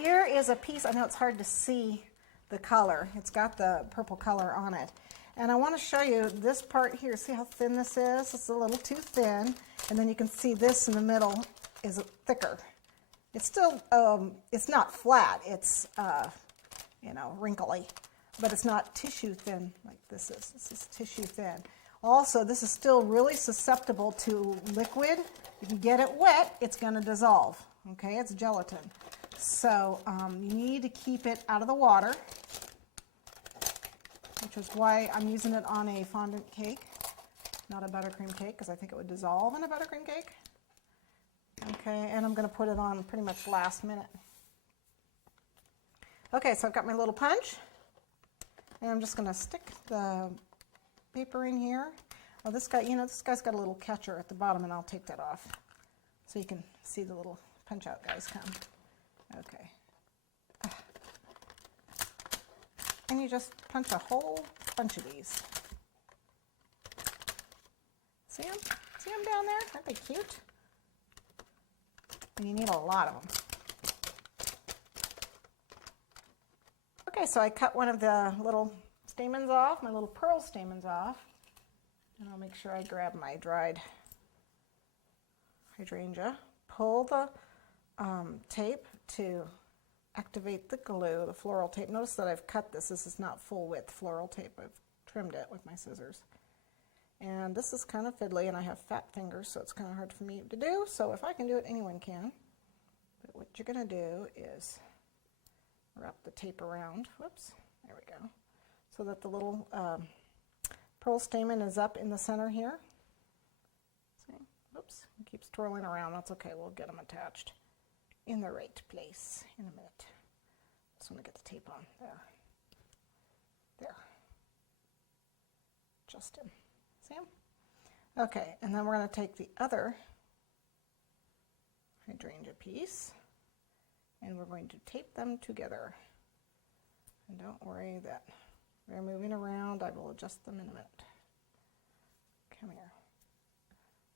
here is a piece. I know it's hard to see the color. It's got the purple color on it. And I want to show you this part here. See how thin this is? It's a little too thin. And then you can see this in the middle is thicker. It's still, it's not flat. It's, you know, wrinkly. But it's not tissue thin like this is. This is tissue thin. Also, this is still really susceptible to liquid. If you get it wet, it's going to dissolve. Okay, it's gelatin. So you need to keep it out of the water, which is why I'm using it on a fondant cake, not a buttercream cake, because I think it would dissolve in a buttercream cake. Okay, and I'm going to put it on pretty much last minute. Okay, so I've got my little punch, and I'm just going to stick the paper in here. Oh, this guy, you know, this guy's got a little catcher at the bottom, and I'll take that off so you can see the little punch out guys come. Okay. And you just punch a whole bunch of these. See them? See them down there? Aren't they cute? And you need a lot of them. Okay, so I cut one of the little stamens off, my little pearl stamens off. And I'll make sure I grab my dried hydrangea. Pull the tape to activate the glue, the floral tape. Notice that I've cut this. This is not full width floral tape. I've trimmed it with my scissors. And this is kind of fiddly, and I have fat fingers, so it's kind of hard for me to do. So if I can do it, anyone can. But what you're going to do is wrap the tape around. Whoops. There we go. So that the little pearl stamen is up in the center here. See? Oops. It keeps twirling around. That's okay. We'll get them attached in the right place in a minute. Just want to get the tape on. There. There. Just in. See them? Okay, and then we're going to take the other hydrangea piece and we're going to tape them together. And don't worry that they're moving around. I will adjust them in a minute. Come here.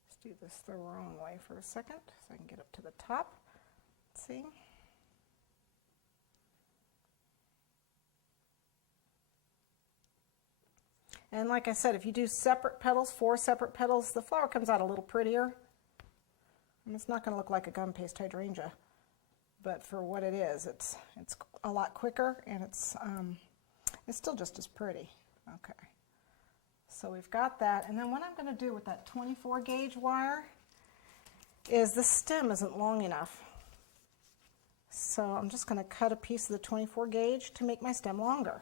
Let's do this the wrong way for a second so I can get up to the top. Let's see. And like I said, if you do separate petals, 4 separate petals, the flower comes out a little prettier. And it's not going to look like a gum paste hydrangea, but for what it is, it's a lot quicker, and it's still just as pretty. Okay, so we've got that, and then what I'm going to do with that 24 gauge wire is the stem isn't long enough. So I'm just going to cut a piece of the 24 gauge to make my stem longer.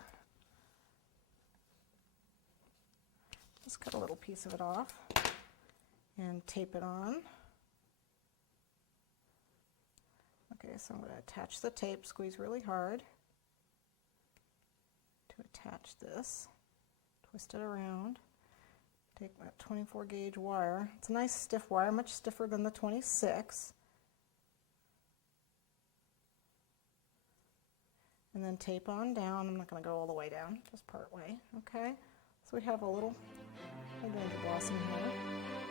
Just cut a little piece of it off and tape it on. Okay, so I'm going to attach the tape, squeeze really hard to attach this, twist it around, take that 24 gauge wire. It's a nice stiff wire, much stiffer than the 26. And then tape on down. I'm not going to go all the way down, just part way. Okay, so we have a little hydrangea blossom here.